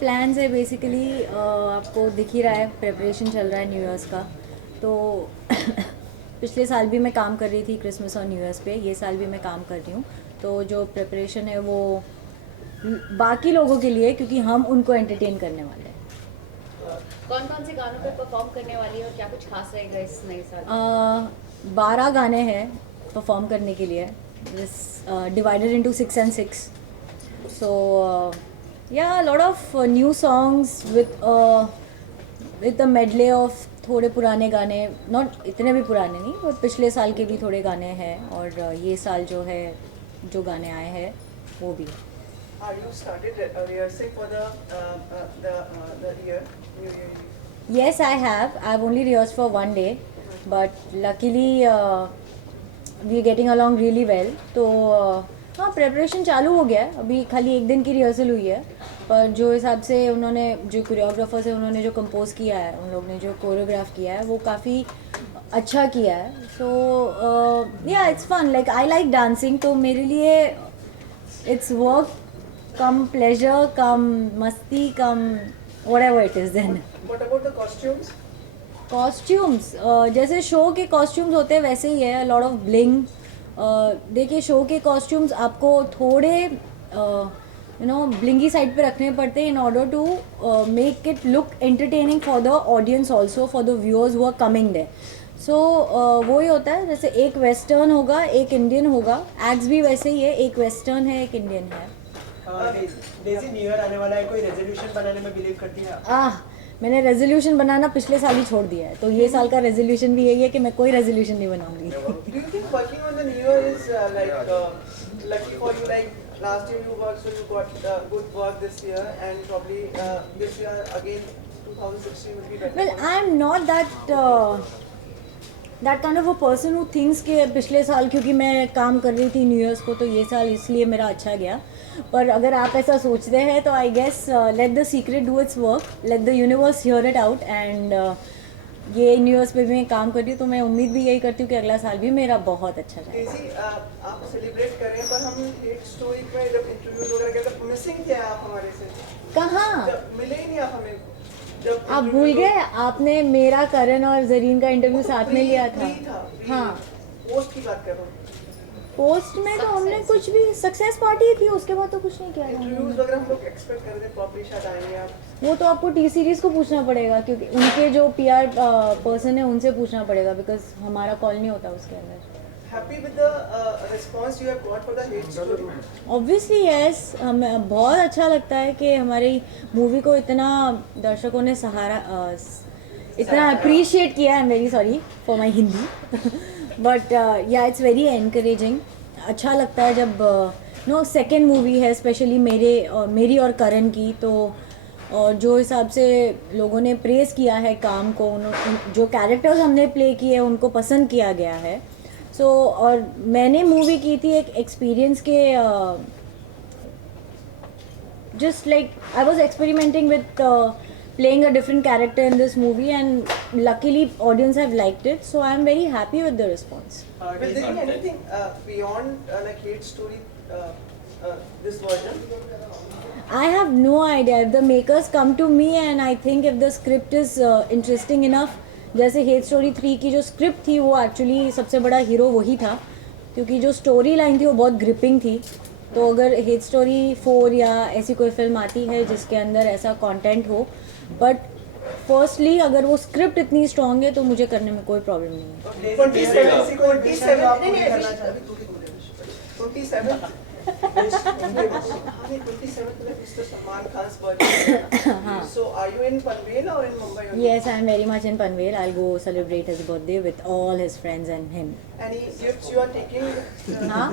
Plans है basically आपको दिख ही रहा है, प्रिपरेशन चल रहा है न्यू ईयर्स का। तो पिछले साल भी मैं काम कर रही थी क्रिसमस और न्यू ईयर्स पे, ये साल भी मैं काम कर रही हूँ। तो जो प्रिपरेशन है वो बाकी लोगों के लिए, क्योंकि हम उनको एंटरटेन करने वाले हैं। कौन कौन से गानों पे परफॉर्म करने वाली है और क्या कुछ खास रहेगा इस नए साल? 12 गाने हैं परफॉर्म करने के लिए, divided into 6 and 6। So yeah, a lot of new songs with a medley of थोड़े पुराने गाने, नॉट इतने भी पुराने नहीं, बट पिछले साल के भी थोड़े गाने हैं, और ये साल जो है जो गाने आए हैं वो भी। Are you started rehearsing for the year, New Year? Yes, I have. I've only rehearsed for one day, but luckily we are getting along really well. तो हाँ, प्रेपरेशन चालू हो गया है। अभी खाली एक दिन की रिहर्सल हुई है, पर जो हिसाब से उन्होंने, जो कोरियोग्राफर्स है उन्होंने जो कंपोज किया है, उन लोग ने जो कोरियोग्राफ किया है वो काफ़ी अच्छा किया है। So yeah it's fun, like I like dancing, तो मेरे लिए it's work cum pleasure cum मस्ती cum whatever it is then. What about the costumes? Costumes जैसे शो के कॉस्ट्यूम्स होते हैं वैसे ही है, लॉट ऑफ ब्लिंग। देखिए, शो के कॉस्ट्यूम्स आपको थोड़े ब्लिंगी साइड पे रखने पड़ते हैं in order to make it look entertaining for the audience also, for the viewers who are coming there. सो वो ही होता है, जैसे एक वेस्टर्न होगा एक इंडियन होगा, एक्ट्स भी वैसे ही है, एक वेस्टर्न है एक इंडियन है। डेजी, न्यू ईयर आने वाला है, कोई रेजोल्यूशन बनाने में बिलीव करती है आप? मैंने रेजोल्यूशन बनाना पिछले साल ही छोड़ दिया है, तो ये साल का रेजोल्यूशन भी यही है कि मैं कोई रेजोल्यूशन नहीं बनाऊंगी। Do you think working on the New Year is lucky for you? Like last year you worked, so you got good work this year, and probably this year again 2016 will be better. Well, I am not that kind of a person who thinks कि पिछले साल क्योंकि मैं काम कर रही थी new years को तो ये साल इसलिए मेरा अच्छा गया। पर अगर आप ऐसा सोचते हैं तो I guess let the secret do its work, let the universe hear it out. And ये न्यू ईयर्स पे भी मैं काम कर रही हूँ, तो मैं उम्मीद भी यही करती हूँ कि अगला साल भी मेरा बहुत अच्छा जाए। डेजी, आप सेलिब्रेट कर रहे हैं, पर हम हेट स्टोरी में जब इंटरव्यूज वगैरह किया तब मिसिंग थे आप हमारे से। कहाँ जब मिले ही नहीं आप हमें, जब आप भूल गए? आपने मेरा, करण और जरीन का इंटरव्यू साथ में लिया था। हाँ, पोस्ट की बात कर रहा हूँ। पोस्ट में तो हमने कुछ भी, सक्सेस पार्टी थी, उसके बाद तो कुछ नहीं किया था। इंटरव्यूज वगैरह हम लोग एक्सपेक्ट कर रहे थे, प्रॉपर्ली शायद आएंगे आप। वो तो आपको टी सीरीज को पूछना पड़ेगा, क्योंकि उनके जो पीआर पर्सन है उनसे पूछना पड़ेगा, बिकॉज हमारा कॉल नहीं होता उसके अंदर। Happy with the response you have got for the hate story? Obviously yes, हमें बहुत अच्छा लगता है कि हमारी मूवी को इतना दर्शकों ने इतना अप्रिशिएट किया है। I am very sorry for my Hindi, but या इट्स वेरी एनकरेजिंग। अच्छा लगता है जब सेकेंड मूवी है स्पेशली मेरी और करण की, तो और जो हिसाब से लोगों ने प्रेस किया है काम को, जो कैरेक्टर्स हमने प्ले किए उनको पसंद किया गया है। सो और मैंने मूवी की थी एक एक्सपीरियंस के, just like I was experimenting with playing a different character in this movie, and luckily audience have liked it, so I am very happy with the response. Will there be anything beyond like hate story, this version? I have no idea. If the makers come to me and I think if the script is interesting enough, जैसे hate story 3 की जो script थी वो actually सबसे बड़ा hero वही था, क्योंकि जो स्टोरी लाइन थी वो बहुत ग्रिपिंग थी। तो अगर हेट स्टोरी 4 या ऐसी कोई फिल्म आती है जिसके अंदर ऐसा कंटेंट हो, बट फर्स्टली अगर वो स्क्रिप्ट इतनी स्ट्रॉन्ग है तो मुझे करने में कोई प्रॉब्लम नहीं है। 27th Khan's birthday. So are you in Panvel or in Mumbai? Yes, I am very much in Panvel. I'll go celebrate his birthday with all his friends and him. Any gifts you are taking? हाँ,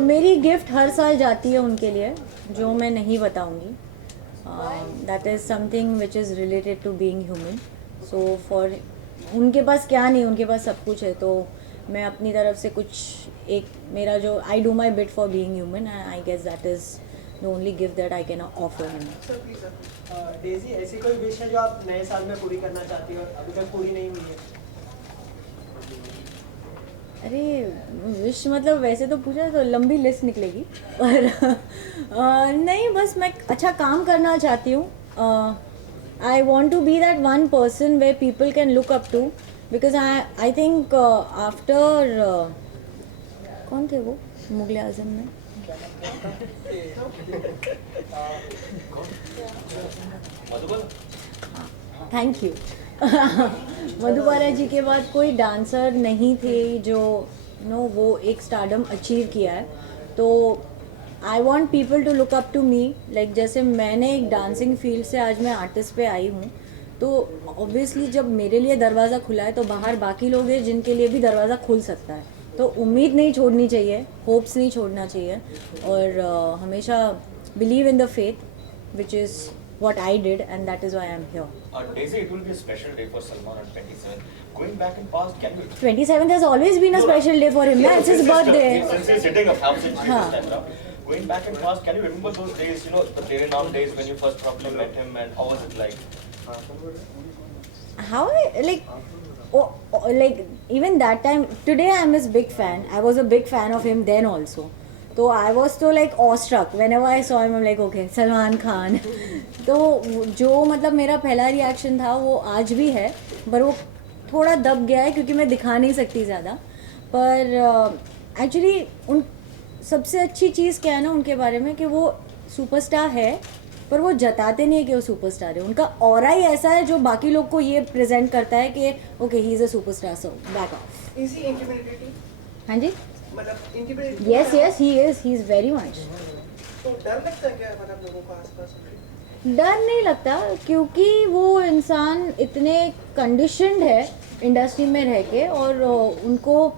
मेरी gift हर साल जाती है उनके लिए, जो मैं नहीं बताऊंगी। That is something which is related to being human. So for उनके पास क्या नहीं, उनके पास सब कुछ है, तो मैं अपनी तरफ से कुछ एक मेरा जो I do my bit for being human, and I guess that is the only gift that I can offer him. Daisy, ऐसी कोई विश है जो आप नए साल में पूरी करना चाहती हो, अभी तक पूरी नहीं हुई है? अरे विश मतलब वैसे तो पूछा तो लंबी लिस्ट निकलेगी पर नहीं, बस मैं अच्छा काम करना चाहती हूँ. I want to be that one person वे people can look up to, because I think after कौन थे वो मुगल आजम में, थैंक यू. मधुबाला जी के बाद कोई डांसर नहीं थे जो वो एक स्टारडम अचीव किया है. तो I want people to look up to me, like जैसे मैंने एक डांसिंग फील्ड से आज मैं आर्टिस्ट पे आई हूँ, तो ऑब्वियसली जब मेरे लिए दरवाज़ा खुला है तो बाहर बाकी लोग हैं जिनके लिए भी दरवाज़ा खुल सकता है. तो उम्मीद नहीं छोड़नी चाहिए, होप्स नहीं छोड़ना चाहिए, और हमेशा believe in the faith which is what I did, and that is why I am here. Daisy, it will be a special day for Salman on 27. Going back in past, can you? 27th has always been a special day for him. Yeah, it's his birthday. Since he's hitting a thousand this time around. Going back in past, can you remember those days? You know, the Tere Naam days when you first probably met him, and how was it like? How like even that time. Today I am his big fan. I was a big fan of him then also. तो I was तो like awestruck when ever I saw him, I am like okay Salman Khan. तो जो मतलब मेरा पहला reaction था वो आज भी है, पर वो थोड़ा दब गया है क्योंकि मैं दिखा नहीं सकती ज़्यादा. पर एक्चुअली उन सबसे अच्छी चीज़ क्या है ना उनके बारे में कि वो सुपरस्टार है, पर वो जताते नहीं है कि वो सुपरस्टार है. उनका ऑरा ही ऐसा है जो बाकी लोग को ये प्रेजेंट करता है कि okay he is a superstar, so back of. Is he intimidating? हाँ जी, मतलब intimidating? Yes yes he is very much. तो डर लगता है क्या मतलब लोगों को आसपास? डर नहीं लगता क्योंकि वो इंसान इतने कंडीशनड है इंडस्ट्री में रह के, और उनको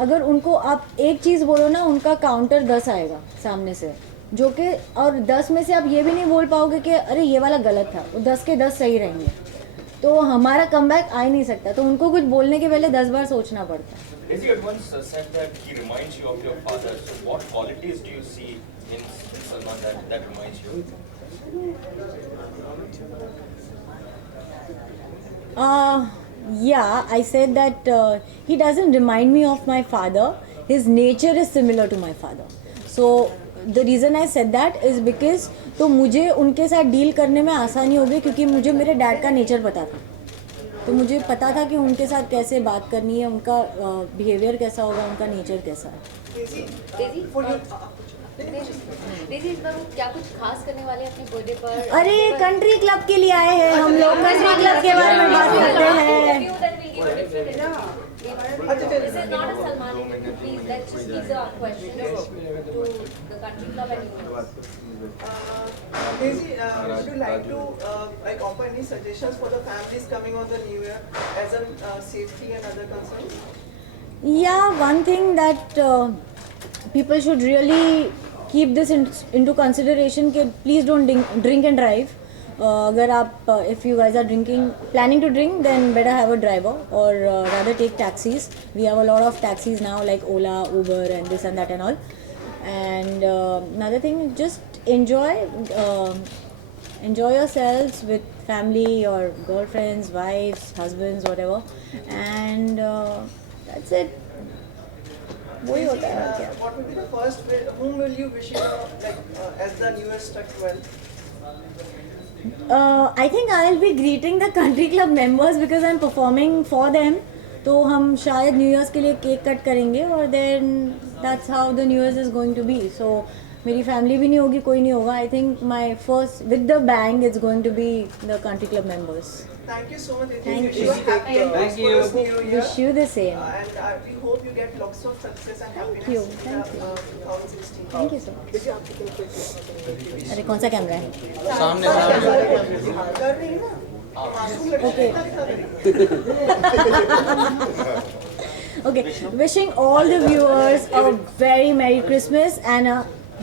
अगर उनको आप एक चीज़ बोलो ना उनका काउंटर 10 आएगा सामने से, जो कि और 10 में से आप ये भी नहीं बोल पाओगे कि अरे ये वाला गलत था, वो 10 के 10 सही रहेंगे. तो हमारा कमबैक आ ही नहीं सकता, तो उनको कुछ बोलने के पहले 10 बार सोचना पड़ता है. Daisy had once said that he reminds you of your father. So, what qualities do you see in Salman that reminds you? Yeah, I said that he doesn't remind me of my father. His nature is similar to my father. So the reason I said that is because तो मुझे उनके साथ deal करने में आसानी हो गई क्योंकि मुझे मेरे डैड का नेचर पता था. तो मुझे पता था कि उनके साथ कैसे बात करनी है, उनका बिहेवियर कैसा होगा, उनका नेचर कैसा है. डेज़ी इस बार वो क्या कुछ खास करने वाले हैं अपने बर्थडे पर? अरे कंट्री क्लब के लिए आए हैं हम लोग, कंट्री क्लब के बारे में बात करते हैं. This is not a Salman interview, please. Let's just keep the question to the country club and universe. Daisy, would you like to like offer any suggestions for the families coming on the New Year as a safety and other concerns? Yeah, one thing that people should really keep this into consideration कि please don't drink and drive. अगर आप if you guys are planning to drink, then better have a driver or rather take taxis. We have a lot of taxis now like Ola, Uber and this and that and all. And another thing, just enjoy yourselves with family or girlfriends, wives, husbands, whatever. And that's it. वही होता है और क्या. What will be the first way? Whom will you wish as the New Year struck well? I think I'll be greeting the country club members because I'm performing for them. तो हम शायद new years के लिए cake cut करेंगे और then that's how the new year's is going to be. So मेरी family भी नहीं होगी, कोई नहीं होगा. I think my first with the bang it's going to be the country club members. Thank you so much. Thank you. Happy and prosperous New Year. Wish you the same. And we hope you get lots of success and happiness you, in thank you. 2016. Thank you so much. अरे कौन सा camera है? कर रही है ना? मासूम लड़की Okay, wishing all the viewers a very Merry Christmas and a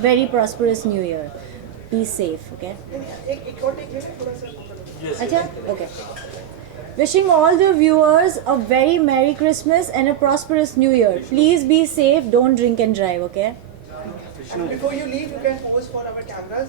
very prosperous New Year. Be safe, okay? एक और टेक लेना थोड़ा सा. अच्छा, okay. Wishing all the viewers a very Merry Christmas and a prosperous New Year. Please be safe, don't drink and drive, okay? And before you leave, you can pose for our cameras.